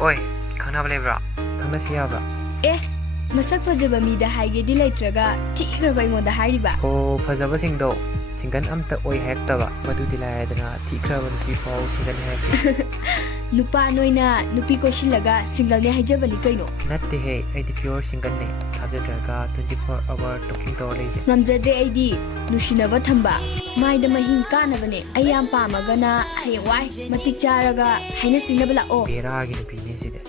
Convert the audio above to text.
Oi, khangna lebra. Khangna si yabra. ꯑꯦ ꯃꯁꯛ ꯐꯖꯕ ꯃꯤꯗ ꯍꯥꯏꯒꯦꯗꯤ ꯂꯩꯇ꯭ꯔꯒ ꯊꯤꯈ꯭ꯔꯕ ꯑꯩꯉꯣꯟꯗ ꯍꯥꯏꯔꯤꯕ Oh, fajabasingdo singan amta oi hayaktaba madudi laayadana thikraba nupi fao singan hayakti. ꯅꯨꯄꯥ ꯅꯣꯏꯅ ꯅꯨꯄꯤ ꯀꯣꯏꯁꯤꯜꯂꯒ ꯁꯤꯡꯒꯜꯅꯦ ꯍꯥꯏꯖꯕꯅꯤ ꯀꯩꯅꯣ Natte he, aidi pure singan ne. Thajadraga 24-hour talking to leje. ꯉꯝꯖꯗ꯭ꯔꯦ ꯑꯩꯗꯤ ꯅꯨꯡꯁꯤꯅꯕ ꯊꯝꯕ ꯃꯥꯏꯗ ꯃꯍꯤꯡ ꯀꯥꯅꯕꯅꯦ ꯑꯩ ꯌꯥꯝ ꯄꯥꯝꯃꯒꯅ ꯍꯌꯦꯡꯋꯥꯏ ꯃꯇꯤꯛ ꯆꯥꯔꯒ ꯍꯥꯏꯅ ꯁꯤꯡꯅꯕ ꯂꯥꯛꯑꯣ Beragi nupi ni side.